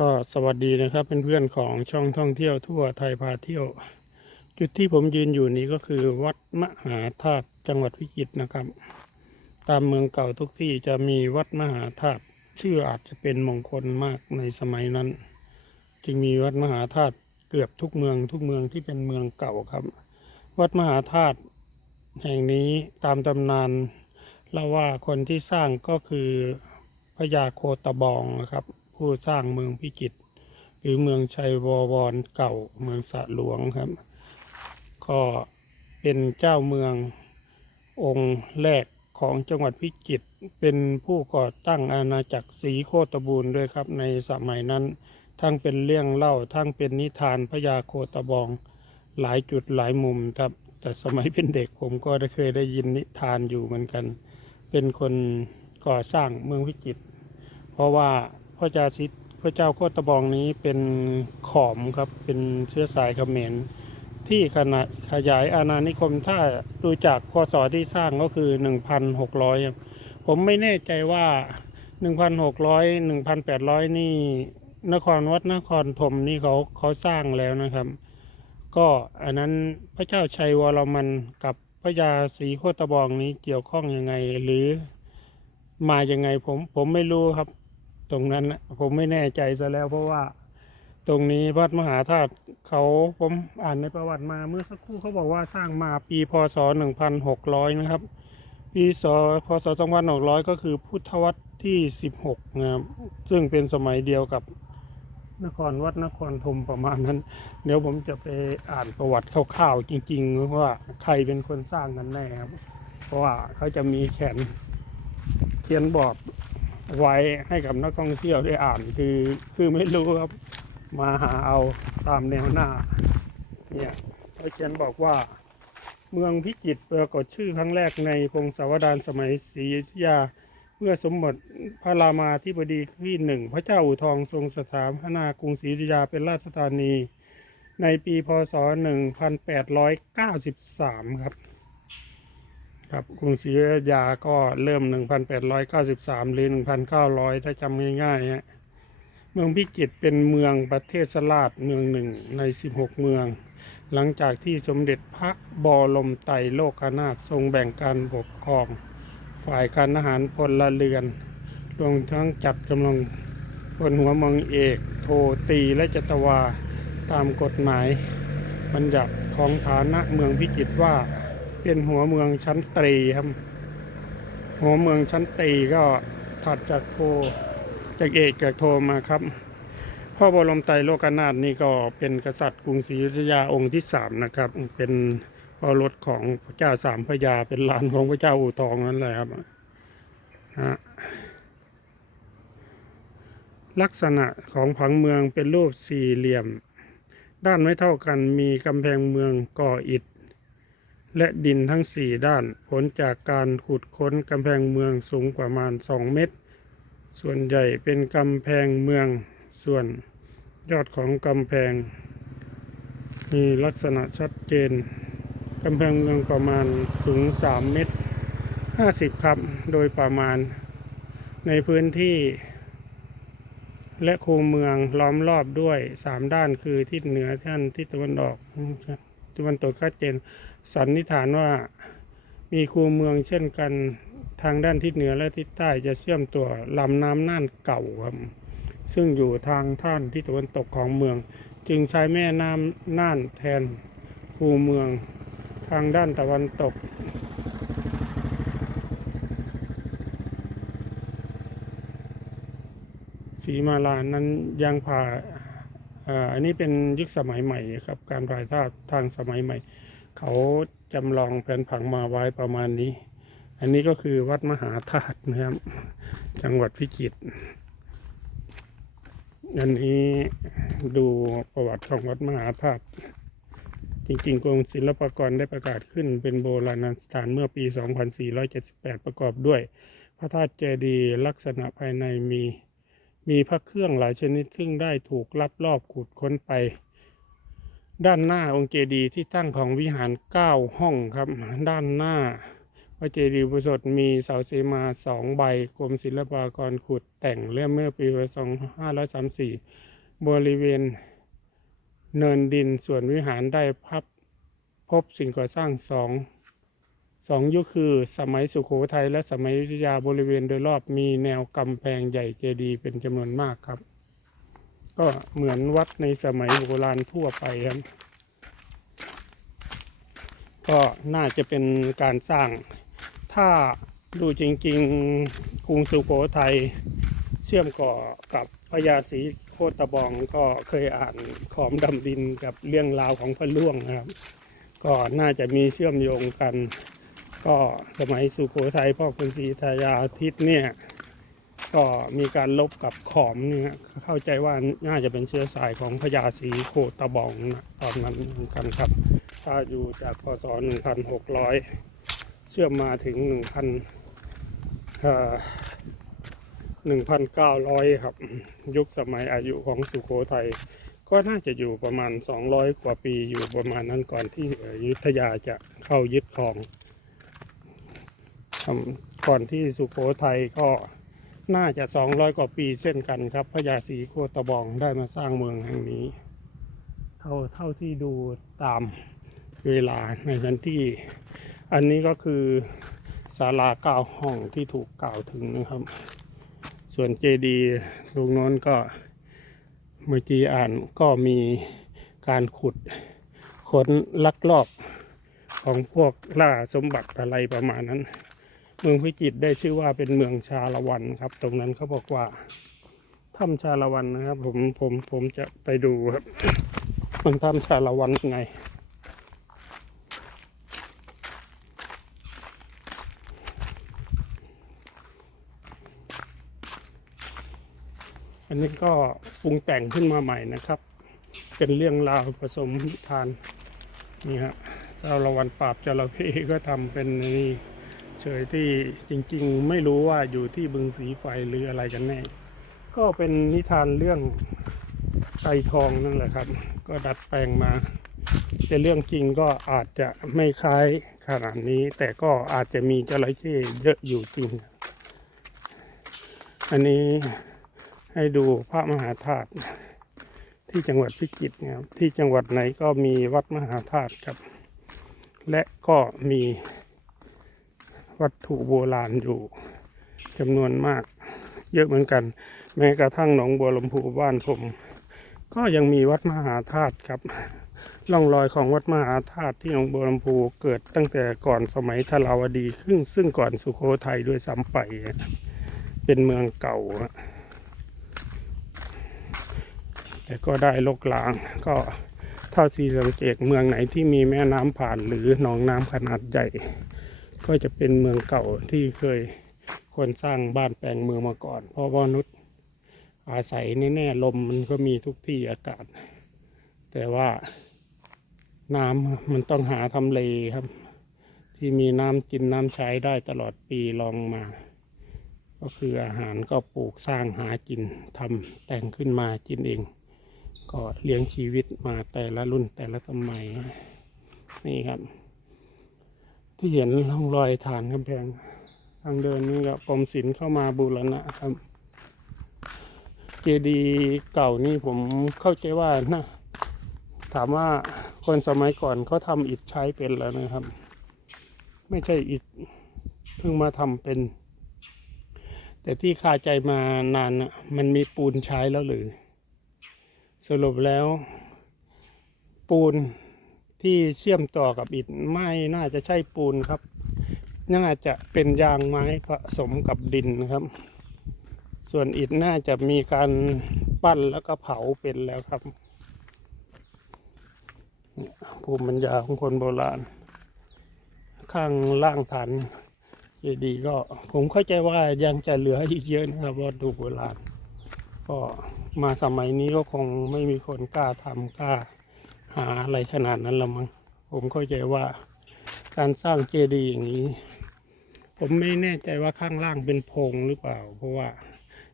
ก็สวัสดีนะครับเป็นเพื่อนๆของช่องท่องเที่ยวทั่วไทยพาเที่ยว จุดที่ผมยืนอยู่นี้ก็คือวัดมหาธาตุจังหวัดพิจิตรนะครับ ตามเมืองเก่าทุกที่จะมีวัดมหาธาตุชื่ออาจจะเป็นมงคลมากในสมัยนั้น จึงมีวัดมหาธาตุเกือบทุกเมืองทุกเมืองที่เป็นเมืองเก่าครับ วัดมหาธาตุแห่งนี้ตามตำนานเล่าว่าคนที่สร้างก็คือพระยาโคตบองนะครับ ผู้สร้างเมืองพิจิตรหรือเมืองชัยวรวรเก่าเมืองสะหลวงครับ ก็เป็นเจ้าเมืององค์แรกของจังหวัดพิจิตรเป็นผู้ก่อตั้งอาณาจักรศรีโคตบูรณ์ด้วยครับในสมัยนั้น ทั้งเป็นเรื่องเล่าทั้งเป็นนิทานพญาโคตบองหลายจุดหลายมุมครับ แต่สมัยเป็นเด็กผมก็ได้เคยได้ยินนิทานอยู่เหมือนกัน เป็นคนก่อสร้างเมืองพิจิตรเพราะว่า พระเจ้าสิพระเจ้าโคตบองนี้เป็นขอมครับเป็นเชื้อสายเขมรที่ขณะขยายอาณานิคมถ้าดูจากพศที่สร้างก็คือ 1,600ครับผมไม่แน่ใจว่า 1,600 1,800 นี่นครวัดนครธมนี่เขาเขาสร้างแล้วนะครับ ก็อันนั้นพระเจ้าชัยวรมันกับพระยาศรีโคตบองนี้เกี่ยวข้องยังไงหรือมายังไงผมผมไม่รู้ครับ ตรงนั้นนะผมไม่แน่ใจซะแล้ว เพราะว่า ตรงนี้วัดมหาธาตุเขาผมอ่านในประวัติมาเมื่อสักครู่เขาบอกว่าสร้างมาปีพศ 1600 นะครับ ปีศพศ 2600 ก็คือพุทธวรรที่ 16 นะครับ ซึ่งเป็นสมัยเดียวกับนครวัดนครธมประมาณนั้น เดี๋ยวผมจะไปอ่านประวัติคร่าวๆจริงๆว่าใครเป็นคนสร้างกันแน่ครับ เพราะว่าเขาจะมีแขนเขียนบอร์ด ไว้ให้กับนักท่องเที่ยวได้อ่านคือคือไม่รู้ครับ มาหาเอาตามแนวหน้า เนี่ยเขาเขียนบอกว่า เมืองพิจิตรปรากฏชื่อครั้งแรกในพงศาวดารสมัยศรีอยุธยา เมื่อสมเด็จพระรามาธิบดีที่หนึ่ง พระเจ้าอู่ทองทรงสถาปนากรุงศรีอยุธยาเป็นราชธานี ในปีพศ 1893 ครับ ครับกรุงศรีอยุธยาก็เริ่ม 1893 หรือ 1900 ถ้าจำง่ายๆฮะเมืองพิจิตรเป็นเมืองประเทศสลาดเมืองหนึ่งใน 16 เมือง หลังจากที่สมเด็จพระบรมไตรโลกนาถทรงแบ่งการปกครอง ฝ่ายการทหารพลเรือนรวมทั้งจัดกำลังพลหัวเมืองเอกโทตีและจตวาตามกฎหมายบัญญัติของฐานะเมืองพิจิตรว่า เป็นหัวเมืองชั้นตรีครับ หัวเมืองชั้นตรีก็ถัดจากโทจากเอกจากโทมาครับ พ่อบรมไตรโลกนาถนี่ก็เป็นกษัตริย์กรุงศรีอยุธยาองค์ที่สามนะครับ เป็นพอรถของพระเจ้าสามพระยาเป็นหลานของพระเจ้าอู่ทองนั่นแหละครับฮะลักษณะของผังเมืองเป็นรูปสี่เหลี่ยม ด้านไม่เท่ากันมีกำแพงเมืองก่ออิฐ และดินทั้งสี่ด้าน ผลจากการขุดค้นกำแพงเมืองสูงกว่าประมาณสองเมตร ส่วนใหญ่เป็นกำแพงเมือง ส่วนยอดของกำแพง มีลักษณะชัดเจนกำแพงเมืองประมาณสูง 3 เมตร 50 ครับ โดยประมาณ ในพื้นที่ และคูเมืองล้อมรอบด้วย 3 ด้านคือทิศเหนือท่านทิศตะวันออก ตะวันตกชัดเจน สันนิษฐานว่ามีคูเมืองเช่นกันทางด้านทิศเหนือและทิศใต้จะเชื่อมตัวลำน้ำน่านเก่าครับซึ่งอยู่ทางท่านที่ตะวันตกของเมือง จึงใช้แม่น้ำน่านแทนคูเมืองทางด้านตะวันตก สีมาลานั้นยังผ่า อันนี้เป็นยุคสมัยใหม่ครับการผ่าทาทางสมัยใหม่ เขาจำลองแผนผังมาไว้ประมาณนี้ อันนี้ก็คือวัดมหาธาตุนะครับ จังหวัดพิจิตรอันนี้ดูประวัติของวัดมหาธาตุจริงๆกรมศิลปากรได้ประกาศขึ้นเป็นโบราณสถานเมื่อปี 2478 ประกอบด้วย พระธาตุเจดีย์ลักษณะภายในมี มีพระเครื่องหลายชนิดซึ่งได้ถูกลับลอบขุดค้นไป ด้านหน้าองค์เจดีย์ที่ตั้งของวิหาร 9 ห้องครับ ด้านหน้าพระเจดีย์อุโบสถมีเสาเสมาสองใบกรมศิลปากรขุดแต่งเริ่มเมื่อปีพศ2534 บริเวณเนินดินส่วนวิหารได้พับพบสิ่งก่อสร้างสอง สองยุคคือสมัยสุขโขทัยและสมัยอยุธยาบริเวณโดยรอบมีแนวกำแพงใหญ่เจดีย์เป็นจำนวนมากครับ ก็เหมือนวัดในสมัยโบราณทั่วไปครับ ก็น่าจะเป็นการสร้าง ถ้าดูจริงๆกรุงสุโขทัยเชื่อมก่อกับพญาศรีโคตะบองก็เคยอ่านขอมดำดินกับเรื่องราวของพระล่วงนะครับ ก็น่าจะมีเชื่อมโยงกัน ก็สมัยสุโขทัยพ่อคุณศรีธายาทิตเนี่ย ก็มีการลบกับขอมเนี่ยเข้าใจว่าน่าจะเป็นเชื้อสายของพญาศรีโคตะบองนะตอนนั้นเหมือนกันครับ ถ้าอยู่จากพศ 1600 เชื่อมมาถึง 1,000เอ่อ1,900 ครับ ยุคสมัยอายุของสุโขทัยก็น่าจะอยู่ประมาณ 200 กว่าปีอยู่ประมาณนั้นก่อนที่อยุธยาจะเข้ายึดครอง ก่อนที่สุโขทัยก็น่าจะ 200 กว่าปีเช่นกันครับพระยาศรีโคตบองได้มาสร้างเมืองแห่งนี้ เท่าเท่าที่ดูตามเวลาในแผนที่ อันนี้ก็คือศาลาเก้าห้องที่ถูกกล่าวถึงนะครับ ส่วนเจดีย์ตรงโน้นก็เมื่อกี้อ่านก็มีการขุดค้นลักลอบของพวกล่าสมบัติอะไรประมาณนั้น เมืองพิจิตรได้ชื่อว่าเป็นเมืองชาละวันครับ ตรงนั้นเขาบอกว่าถ้ำชาละวันนะครับ ผมผมผมจะไปดูครับมันถ้ำชาละวันยังไงอันนี้ก็ปรุงแต่งขึ้นมาใหม่นะครับ เป็นเรื่องราวผสมทานนี่ฮะสารวันปราบจระเข้ก็ทำเป็นนี่ เฉยที่จริงๆ ไม่รู้ว่าอยู่ที่บึงสีไฟหรืออะไรกันแน่ ก็เป็นนิทานเรื่องไก่ทองนั่นแหละครับ ก็ดัดแปลงมาแต่เรื่องจริงก็อาจจะไม่คล้ายขนาดนี้ แต่ก็อาจจะมีจระเข้เยอะอยู่จริง อันนี้ให้ดูพระมหาธาตุที่จังหวัดพิจิตรนะครับที่จังหวัดไหนก็มีวัดมหาธาตุครับ และก็มี วัตถุโบราณอยู่จำนวนมาก เยอะเหมือนกัน แม้กระทั่งหนองบัวลำพูบ้านผม ก็ยังมีวัดมหาธาตุครับร่องรอยของวัดมหาธาตุที่หนองบัวลำพูเกิดตั้งแต่ก่อนสมัยทราวดีซึ่งซึ่งก่อนสุโขทัยด้วยซ้ำไปเป็นเมืองเก่า แต่ก็ได้ลกล้างก็เท่าที่สังเกตเมืองไหนที่มีแม่น้ำผ่านหรือหนองน้ำขนาดใหญ่ ก็จะเป็นเมืองเก่าที่เคยคนสร้างบ้านแปลงเมืองมาก่อน เพราะว่านุษย์อาศัยแน่ๆลมมันก็มีทุกที่อากาศ แต่ว่าน้ำมันต้องหาทำเลครับ ที่มีน้ำกินน้ำใช้ได้ตลอดปีลองมา ก็คืออาหารก็ปลูกสร้างหากินทำแต่งขึ้นมากินเอง ก็เลี้ยงชีวิตมาแต่ละรุ่นแต่ละสมัยนี่ครับ ที่เห็นร่องรอยฐานกำแพง ทางเดินนี่ก็กรมศิลป์เข้ามาบูรณะครับ เจดีย์เก่านี่ผมเข้าใจว่านะถามว่าคนสมัยก่อนเขาทำอิฐใช้เป็นแล้วนะครับ ไม่ใช่อิฐเพิ่งมาทำเป็น แต่ที่คาใจมานานน่ะมันมีปูนใช้แล้วหรือ สรุปแล้ว ปูน ที่เชื่อมต่อกับอิฐไม่น่าจะใช่ปูนครับ น่าจะเป็นยางไม้ผสมกับดินครับ ส่วนอิฐน่าจะมีการปั้นแล้วก็เผาเป็นแล้วครับภูมิปัญญาของคนโบราณ ข้างล่างฐานเจดีย์ก็ผมเข้าใจว่ายังจะเหลืออีกเยอะนะครับวัตถุโบราณก็มาสมัยนี้ก็คงไม่มีคนกล้าทำกล้า หาอะไรขนาดนั้นละมั้งผมเข้าใจว่าการสร้างเจดีย์อย่างนี้ ผมไม่แน่ใจว่าข้างล่างเป็นโพรงหรือเปล่า เพราะว่า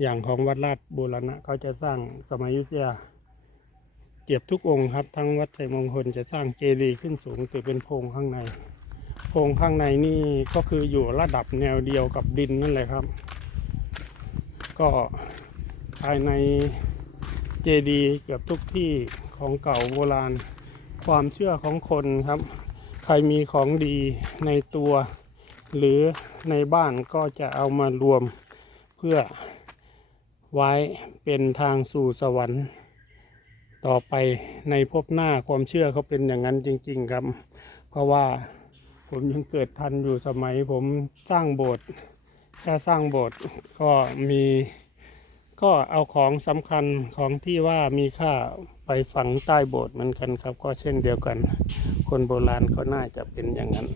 อย่างของวัดราชบูรณะเขาจะสร้างสมัยยุธยาเก็บทุกองค์ครับ ทั้งวัดชัยมงคลจะสร้างเจดีย์ขึ้นสูงแต่เป็นโพรงข้างใน โพรงข้างในนี่ก็คืออยู่ระดับแนวเดียวกับดินนั่นแหละครับ ก็ภายในเจดีย์เกือบทุกที่ ของเก่าโบราณ ความเชื่อของคนครับ ใครมีของดีในตัว หรือในบ้านก็จะเอามารวมเพื่อไว้เป็นทางสู่สวรรค์ ต่อไปในภพหน้าความเชื่อเขาเป็นอย่างนั้นจริง ๆครับ เพราะว่าผมยังเกิดทันอยู่สมัยผมสร้างโบสถ์แค่สร้างโบสถ์ก็มี ก็เอาของสำคัญของที่ว่ามีค่าไปฝังใต้โบสถ์เหมือนกันครับ ก็เช่นเดียวกัน คนโบราณก็น่าจะเป็นอย่างนั้น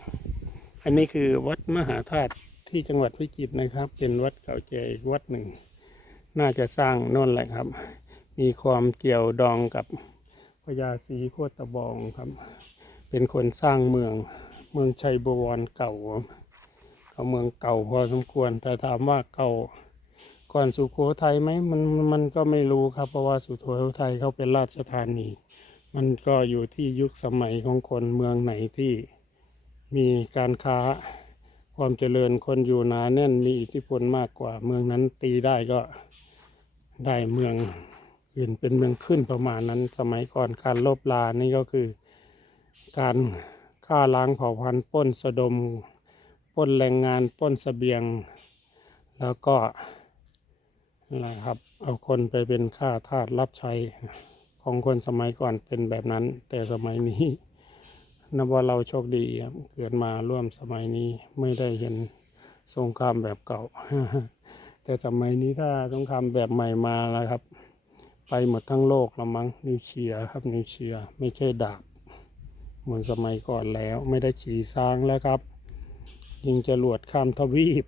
อันนี้คือวัดมหาธาตุที่จังหวัดพิจิตรนะครับ เป็นวัดเก่าแก่อีกวัดหนึ่ง น่าจะสร้างน่นแหละครับ มีความเกี่ยวดองกับพญาศรีโคตบองครับ เป็นคนสร้างเมืองเมืองชัยบวรเก่าเขาเมืองเก่าพอสมควรแต่ถามว่าเก่า ก่อนสุโขทัยไหมมันมันก็ไม่รู้ครับ เพราะว่าสุโขทัยเขาเป็นราชธานี มันก็อยู่ที่ยุคสมัยของคนเมืองไหนที่มีการค้าความเจริญคนอยู่หนาแน่นมีอิทธิพลมากกว่า เมืองนั้นตีได้ก็ได้เมืองอื่นเป็นเมืองขึ้นประมาณนั้น สมัยก่อนการลบลานี่ก็คือ การฆ่าล้างเผ่าพันธุ์ป้นสะดมป้นแรงงานป้นเสบียง แล้วก็ นะครับ เอาคนไปเป็นข้าทาสรับใช้ของคนสมัยก่อนเป็นแบบนั้น แต่สมัยนี้นับว่าเราโชคดีครับเกิดมาร่วมสมัยนี้ไม่ได้เห็นสงครามแบบเก่า แต่สมัยนี้ถ้าสงครามแบบใหม่มาแล้วครับ ไปหมดทั้งโลกละมั้งนิวเคลียครับนิวเคลียไม่ใช่ดาบเหมือนสมัยก่อนแล้ว ไม่ได้ขี่ช้างแล้วครับ ยิงจรวดข้ามทวีป